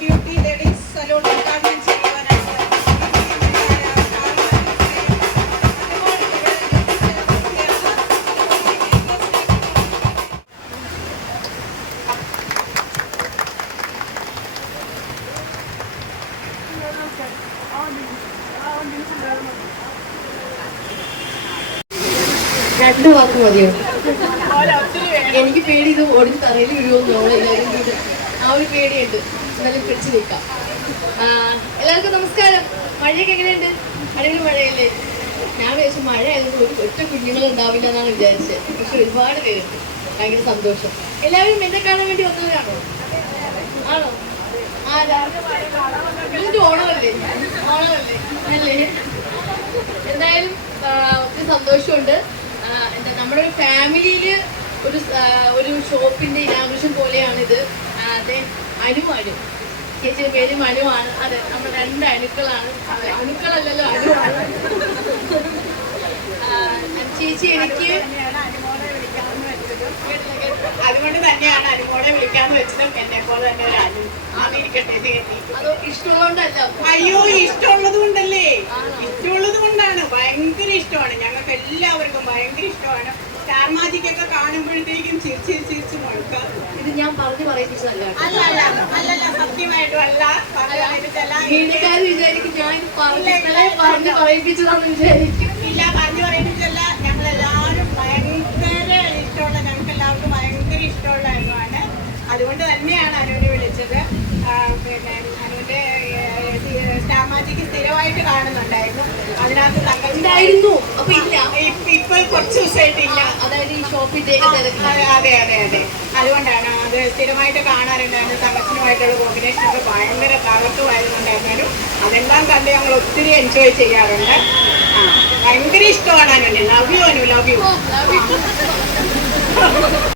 Beauty ladies salon ഉദ്ഘാടനം ചെയ്യുവാനായിട്ട് രണ്ട് വാക്ക് മതിയോ? എനിക്ക് പേടി ഇത് ഓടി തറയിൽ വീഴുമെന്ന് നമ്മളെല്ലാവരും ആ ഒരു പേടിയുണ്ട്. എന്നാലും പിടിച്ചു നിൽക്കാം എല്ലാവർക്കും നമസ്കാരം. മഴയൊക്കെ എങ്ങനെയുണ്ട്? അടിപൊളി മഴയല്ലേ? ഞാൻ വിചാരിച്ചു മഴ ആയതുകൊണ്ട് ഒരു ഒറ്റ കുഞ്ഞുങ്ങൾ ഉണ്ടാവില്ല എന്നാണ് വിചാരിച്ചത്. പക്ഷെ ഒരുപാട് പേരുണ്ട്. ഭയങ്കര സന്തോഷം. എല്ലാവരും എന്നെ കാണാൻ വേണ്ടി വന്നവരാണോ? ആണോ? ആരാ? ഓണമല്ലേ? ഓണമല്ലേ? അല്ലേ? എന്തായാലും ഒത്തിരി സന്തോഷമുണ്ട്. എന്താ നമ്മുടെ ഒരു ഫാമിലിയിൽ ഒരു ഒരു ഷോപ്പിന്റെ ഇനാഗ്രേഷൻ പോലെയാണിത്. അതെ അനു അനു. ചേച്ചിയുടെ പേര് മനുവാണ് അതെ നമ്മൾ രണ്ട് അണുക്കളാണ്. അതെ അണുക്കളല്ലല്ലോ അനുവാണ് ചേച്ചി എനിക്ക് അതുകൊണ്ട് തന്നെയാണ് അനുമോളെ വിളിക്കാന്ന് വെച്ചതും എന്നെ പോലെ തന്നെ ഒരു അനു. ആയിരിക്കട്ടെ അതോ ഇഷ്ടമുള്ളതുകൊണ്ടല്ല? അയ്യോ ഇഷ്ടമുള്ളത് കൊണ്ടല്ലേ ഇഷ്ടമുള്ളത് കൊണ്ടാണ് ഭയങ്കര ഇഷ്ടമാണ്. ഞങ്ങൾക്ക് എല്ലാവർക്കും ഭയങ്കര ഇഷ്ടമാണ്. സ്റ്റാർ മാജിക് ഒക്കെ കാണുമ്പോഴത്തേക്കും ചിരിച്ച് ചിരിച്ച് മുഴക്കാം ഇത് ഞാൻ പറഞ്ഞു പറയിപ്പിച്ചതല്ല. അല്ലല്ല അല്ല അല്ല അല്ലല്ല സത്യമായിട്ടും അല്ല മീഡിയക്കാർ വിചാരിക്കും ഞാൻ പറഞ്ഞു പറയിപ്പിച്ചതാന്ന് വിചാരിക്കും. ഇല്ല പറഞ്ഞു പറയിപ്പിച്ചല്ല ഞങ്ങൾ എല്ലാവരും ഭയങ്കര ഇഷ്ടമുള്ള ഞങ്ങൾക്ക് എല്ലാവർക്കും ഭയങ്കര ഇഷ്ടമുള്ള അനുവാണ് അതുകൊണ്ട് തന്നെയാണ് അനുവിനെ വിളിച്ചത്. പിന്നെ അനുവിന്റെ സ്റ്റാർ മാജിക്ക് സ്ഥിരമായിട്ട് കാണുന്നുണ്ടായിരുന്നു. അതിനകത്ത് ഉണ്ടായിരുന്നു അപ്പൊ ഇല്ല. ഇപ്പ- കുറച്ച് ദിവസമായിട്ടില്ല അതായത് ഈ ഷോപ്പിന്റെ അതെ അതെ അതെ അതെ. അതുകൊണ്ടാണ് അത് സ്ഥിരമായിട്ട് കാണാറുണ്ടായിരുന്നു. തങ്കച്ചനുമായിട്ടുള്ള കോമ്പിനേഷൻ ഒക്കെ ഭയങ്കര തകർത്തുമായിരുന്നുണ്ടായിരുന്നു അതെല്ലാം കണ്ട് ഞങ്ങൾ ഒത്തിരി എൻജോയ് ചെയ്യാറുണ്ട്. ഭയങ്കര ഇഷ്ടമാണ് അനുവിനെ love you Anu. Love you.